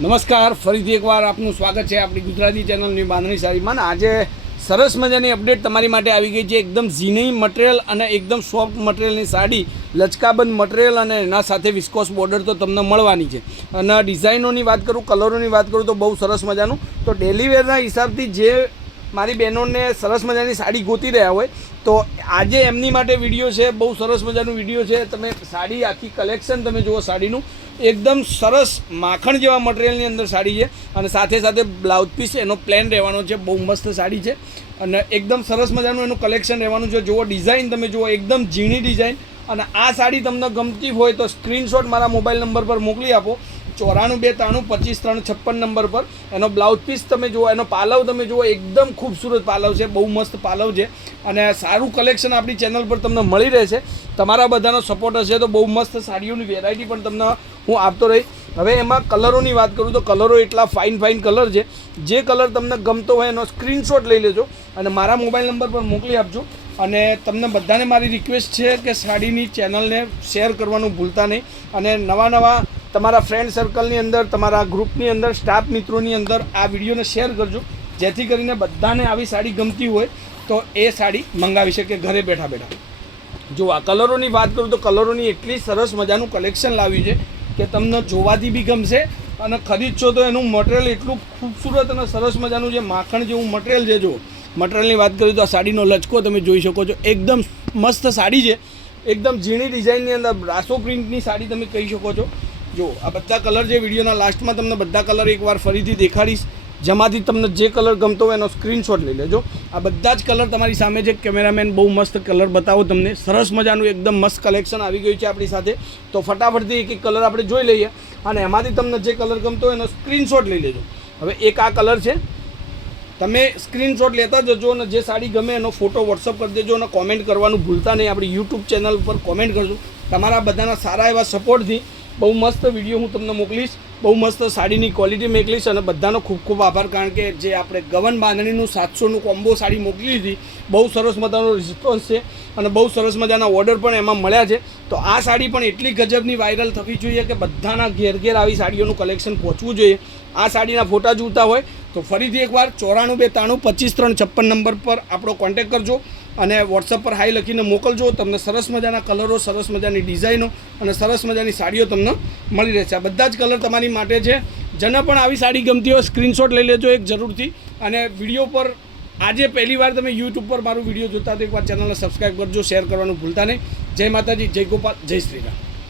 નમસ્કાર, ફરીથી એકવાર આપનું સ્વાગત છે આપણી ગુજરાતી ચેનલની બાંધણી સાડીમાં. આજે સરસ મજાની અપડેટ તમારી માટે આવી ગઈ છે. એકદમ ઝીણી મટીરિયલ અને એકદમ સોફ્ટ મટીરિયલની સાડી, લચકાબંધ મટીરિયલ અને એના સાથે વિસ્કોસ બોર્ડર તો તમને મળવાની છે. અને ડિઝાઇનોની વાત કરું, કલરોની વાત કરું તો બહુ સરસ મજાનું. તો ડેલી વેરના હિસાબથી જે મારી બહેનોને સરસ મજાની સાડી ગોતી રહ્યા હોય તો આજે એમની માટે વિડીયો છે. બહુ સરસ મજાનું વિડીયો છે. તમે સાડી આખી કલેક્શન તમે જુઓ સાડીનું, એકદમ સરસ માખણ જેવા મટીરિયલની અંદર સાડી છે અને સાથે સાથે બ્લાઉઝ પીસ એનો પ્લેન રહેવાનો છે. બહુ મસ્ત સાડી છે અને એકદમ સરસ મજાનું એનું કલેક્શન રહેવાનું છે. જુઓ ડિઝાઇન તમે જુઓ, એકદમ ઝીણી ડિઝાઇન. અને આ સાડી તમને ગમતી હોય તો સ્ક્રીનશોટ મારા મોબાઈલ નંબર પર મોકલી આપો, 94 293 25 356 નંબર પર. એનો બ્લાઉઝ પીસ તમે જુઓ, એનો પાલવ તમે જુઓ, એકદમ ખૂબસૂરત પાલવ છે, બહુ મસ્ત પાલવ છે અને સારું કલેક્શન આપણી ચેનલ પર તમને મળી રહેશે. તમારા બધાનો સપોર્ટ હશે તો બહુ મસ્ત સાડીઓની વેરાયટી પણ તમને હું આપતો રહીશ. હવે એમાં કલરોની વાત કરું તો કલરો એટલા ફાઇન કલર છે. જે કલર તમને ગમતો હોય એનો સ્ક્રીનશોટ લઈ લેજો અને મારા મોબાઈલ નંબર પર મોકલી આપજો. અને તમને બધાને મારી રિક્વેસ્ટ છે કે સાડીની ચેનલને શેર કરવાનું ભૂલતા નહીં અને નવા તમારા ફ્રેન્ડ સર્કલની અંદર, તમારા ગ્રુપની અંદર, સ્ટાફ મિત્રોની અંદર આ વિડીયોને શેર કરજો, જેથી કરીને બધાને આવી સાડી ગમતી હોય તો એ સાડી મંગાવી શકે ઘરે બેઠા બેઠા. જો આ કલરોની વાત કરું તો કલરોની એટલી સરસ મજાનું કલેક્શન લાવ્યું છે કે તમને જોવાથી બી ગમશે અને ખરીદશો તો એનું મટીરિયલ એટલું ખૂબસૂરત અને સરસ મજાનું છે, માખણ જેવું મટીરિયલ છે. જો મટીરિયલની વાત કરીએ તો આ સાડીનો લચકો તમે જોઈ શકો છો, એકદમ મસ્ત સાડી છે. એકદમ ઝીણી ડિઝાઇનની અંદર બ્રાસો પ્રિન્ટની સાડી તમે કહી શકો છો. જો આ બધા કલર છે, વિડીયોના લાસ્ટમાં તમને બધા કલર એકવાર ફરીથી દેખાડીશ. જેમાંથી તમને જે કલર ગમતો હોય એનો સ્ક્રીનશોટ લઈ લેજો. આ બધા જ કલર તમારી સામે છે. કેમેરામેન બહુ મસ્ત કલર બતાવો તમને. સરસ મજાનું એકદમ મસ્ત કલેક્શન આવી ગયું છે આપણી સાથે. તો ફટાફટથી એક કલર આપણે જોઈ લઈએ અને એમાંથી તમને જે કલર ગમતો હોય એનો સ્ક્રીનશોટ લઈ લેજો. હવે એક આ કલર છે, તમે સ્ક્રીનશોટ લેતા જજો અને જે સાડી ગમે એનો ફોટો વોટ્સઅપ કરી દેજો અને કોમેન્ટ કરવાનું ભૂલતા નહીં. આપણી યુટ્યુબ ચેનલ પર કોમેન્ટ કરજો. તમારા બધાના સારા એવા સપોર્ટથી બહુ મસ્ત વિડીયો હું તમને મોકલીશ, બહુ મસ્ત સાડીની ક્વોલિટી મોકલીશ અને બધાનો ખૂબ ખૂબ આભાર. કારણ કે જે આપણે ગવન બાંધણીનું 700નું કોમ્બો સાડી મોકલી હતી, બહુ સરસ મજાનો રિસ્પોન્સ છે અને બહુ સરસ મજાના ઓર્ડર પણ એમાં મળ્યા છે. તો આ સાડી પણ એટલી ગજબની વાયરલ થવી જોઈએ કે બધાના ઘેર આવી સાડીઓનું કલેક્શન પહોંચવું જોઈએ. આ સાડીના ફોટા જોતા હોય તો ફરીથી એકવાર 94 293 25 356 નંબર પર આપણો કોન્ટેક્ટ કરજો અને વોટ્સઅપ પર હાઈ લખીને મોકલજો. તમને સરસ મજાના કલરો, સરસ મજાની ડિઝાઇનો અને સરસ મજાની સાડીઓ તમને મળી રહેશે. આ બધા જ કલર તમારી માટે છે. જેને પણ આવી સાડી ગમતી હોય સ્ક્રીનશોટ લઈ લેજો એક જરૂરથી. અને વિડીયો પર આજે પહેલી વાર તમે યુટ્યુબ પર મારું વિડીયો જોતા તો એકવાર ચેનલને સબસ્ક્રાઈબ કરજો, શેર કરવાનું ભૂલતા નહીં. જય માતાજી, જય ગોપાલ, જય શ્રી રામ.